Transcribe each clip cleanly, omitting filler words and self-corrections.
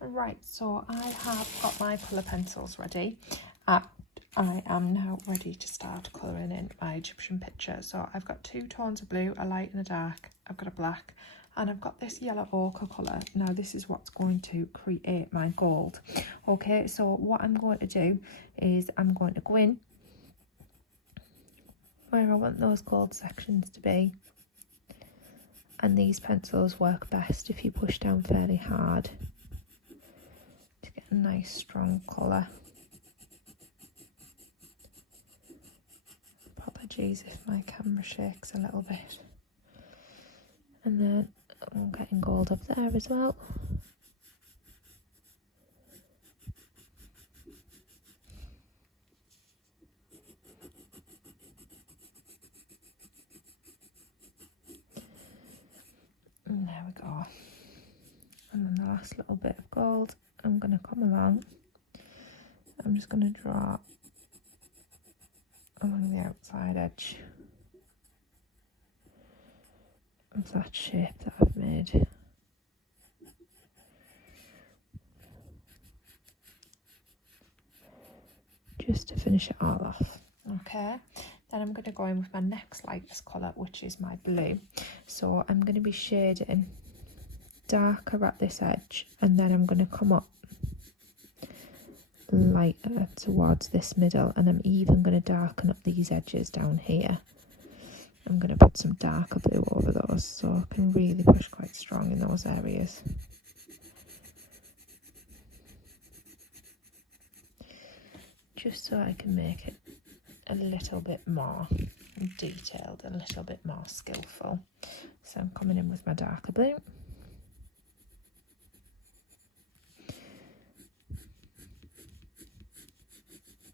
Right, so I have got my colour pencils ready. I am now ready to start colouring in my Egyptian picture. So I've got two tones of blue, a light and a dark. I've got a black, and I've got this yellow ochre colour. Now this is what's going to create my gold. Okay, so what I'm going to do is I'm going to go in where I want those gold sections to be. And these pencils work best if you push down fairly hard to get a nice strong colour. Apologies if my camera shakes a little bit. And then I'm getting gold up there as well. And there we go. And then the last little bit of gold, I'm going to come along. I'm just going to draw along the outside edge of that shape that I've made. Just to finish it all off. Okay, then I'm going to go in with my next lightest colour, which is my blue. So I'm going to be shading darker at this edge, and then I'm going to come up lighter towards this middle, and I'm even going to darken up these edges down here. I'm going to put some darker blue over those so I can really push quite strong in those areas. Just so I can make it a little bit more detailed, a little bit more skillful. So I'm coming in with my darker blue.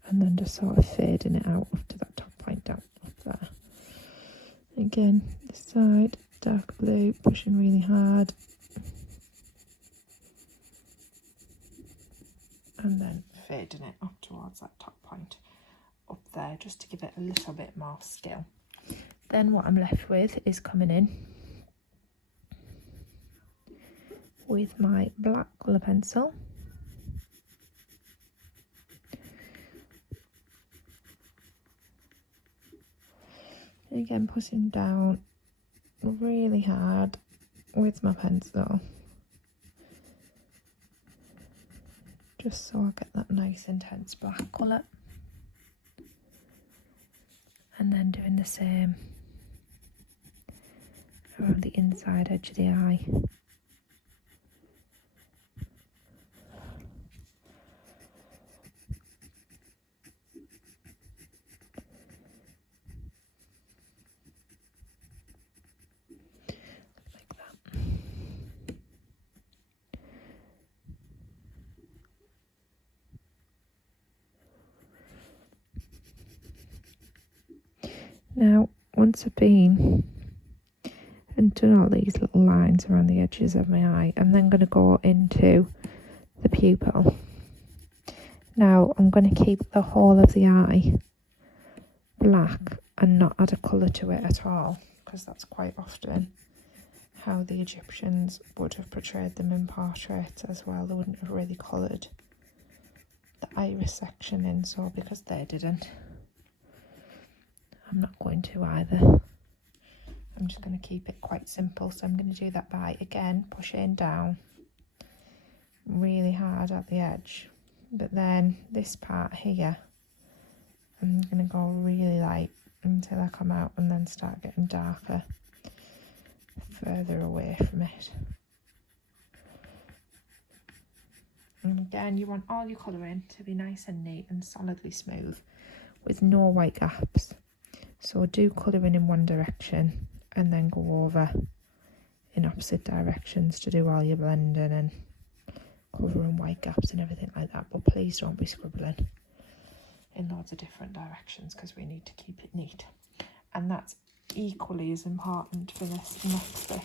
And then just sort of fading it out up to that top point down up there. Again, this side, dark blue, pushing really hard. And then fading it up towards that top point up there, just to give it a little bit more skill. Then what I'm left with is coming in with my black colour pencil. Again, pushing down really hard with my pencil, just so I get that nice intense black colour. And then doing the same around the inside edge of the eye. Like that. Now, once I've been and done all these little lines around the edges of my eye, I'm then going to go into the pupil. Now, I'm going to keep the whole of the eye black and not add a colour to it at all, because that's quite often how the Egyptians would have portrayed them in portraits as well. They wouldn't have really coloured the iris section in, so because they didn't, I'm not going to either. I'm just going to keep it quite simple. So I'm going to do that by, again, pushing down really hard at the edge. But then this part here, I'm going to go really light until I come out and then start getting darker further away from it. And again, you want all your colouring to be nice and neat and solidly smooth with no white gaps. So do colouring in one direction and then go over in opposite directions to do all your blending and covering white gaps and everything like that. But please don't be scribbling in loads of different directions, because we need to keep it neat. And that's equally as important for this next bit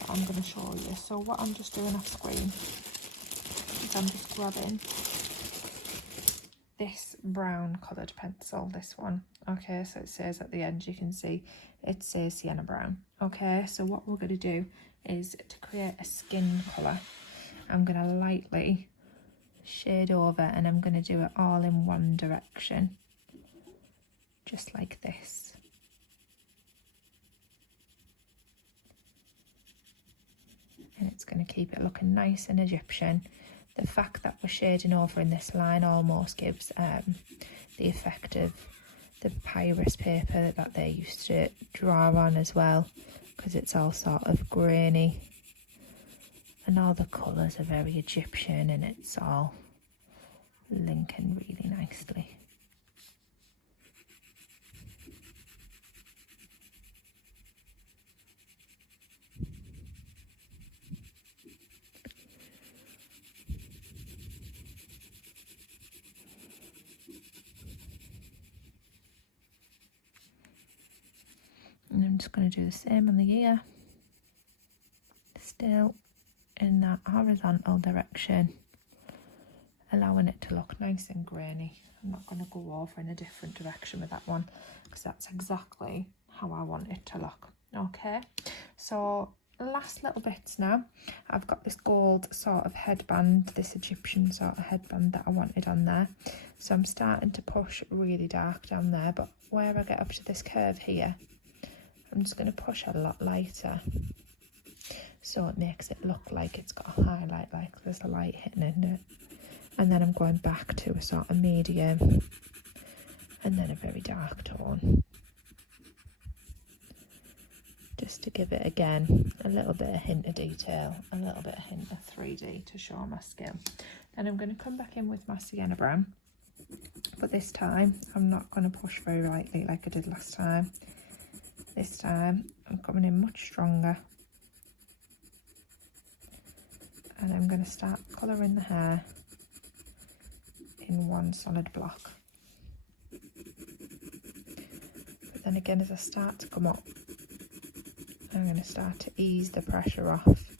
that I'm going to show you. So what I'm just doing off screen is I'm just grabbing this brown coloured pencil, this one. Okay, so it says at the end, you can see it says sienna brown. Okay, so what we're going to do is to create a skin colour. I'm going to lightly shade over, and I'm going to do it all in one direction, just like this. And it's going to keep it looking nice and Egyptian. The fact that we're shading over in this line almost gives the effect of the papyrus paper that they used to draw on as well, because it's all sort of grainy and all the colours are very Egyptian, and it's all linking really nicely. And I'm just going to do the same on the ear, still in that horizontal direction, allowing it to look nice and grainy. I'm not going to go over in a different direction with that one, because that's exactly how I want it to look. Okay, so last little bits now. I've got this gold sort of headband, this Egyptian sort of headband that I wanted on there. So I'm starting to push really dark down there, but where I get up to this curve here, I'm just going to push a lot lighter, so it makes it look like it's got a highlight, like there's a light hitting in it. And then I'm going back to a sort of medium, and then a very dark tone, just to give it, again, a little bit of hint of detail, a little bit of hint of 3D to show my skill. Then I'm going to come back in with my Sienna Brown, but this time I'm not going to push very lightly like I did last time. This time I'm coming in much stronger, and I'm going to start colouring the hair in one solid block. But then again, as I start to come up, I'm going to start to ease the pressure off.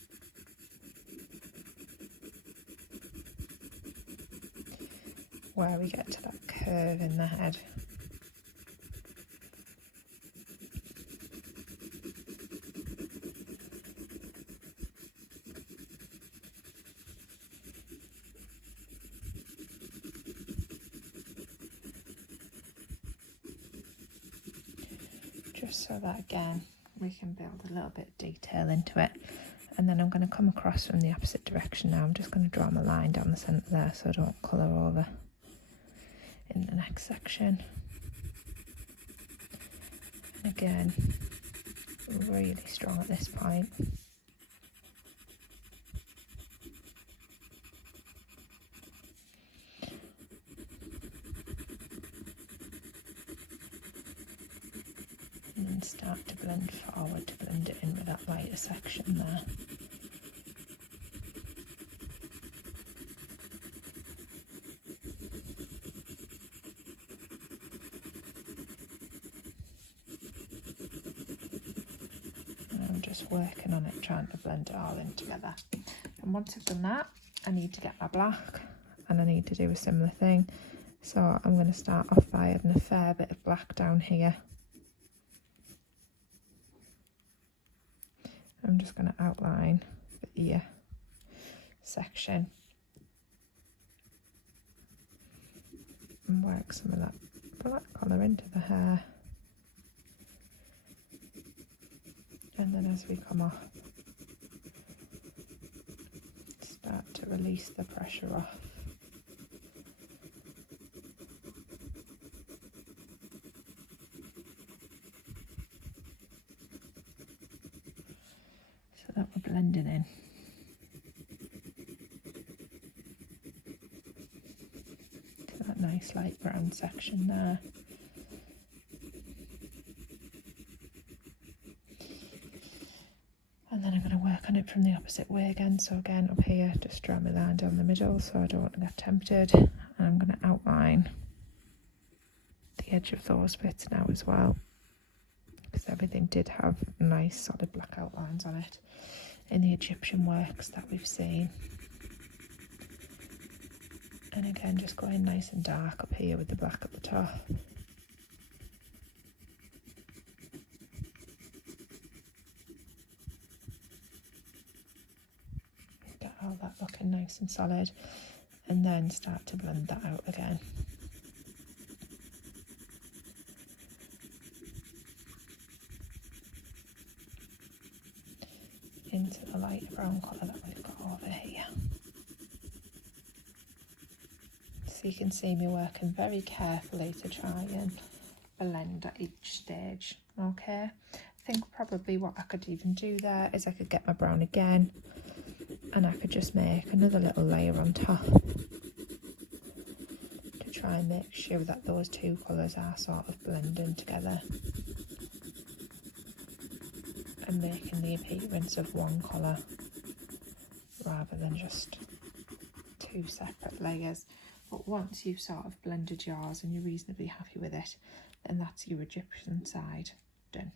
Where we get to that curve in the head. Just so that, again, we can build a little bit of detail into it. And then I'm going to come across from the opposite direction now. I'm just going to draw my line down the centre there so I don't colour over in the next section. And again, really strong at this point. And then start to blend forward to blend it in with that lighter section there. And I'm just working on it, trying to blend it all in together. And once I've done that, I need to get my black, and I need to do a similar thing. So I'm going to start off by adding a fair bit of black down here. I'm just going to outline the ear section and work some of that black colour into the hair. And then as we come off, start to release the pressure off. So that we're blending in. To that nice light brown section there. And then I'm going to work on it from the opposite way again. So again, up here, just draw my line down the middle so I don't get tempted. And I'm going to outline the edge of those bits now as well, because everything did have nice solid black outlines on it in the Egyptian works that we've seen. And again, just going nice and dark up here with the black at the top. Get all that looking nice and solid, and then start to blend that out again. Into the light brown colour that we've got over here. So you can see me working very carefully to try and blend at each stage. Okay, I think probably what I could even do there is I could get my brown again and I could just make another little layer on top to try and make sure that those two colours are sort of blending together and making the appearance of one colour rather than just two separate layers. But once you've sort of blended yours and you're reasonably happy with it, then that's your Egyptian side done.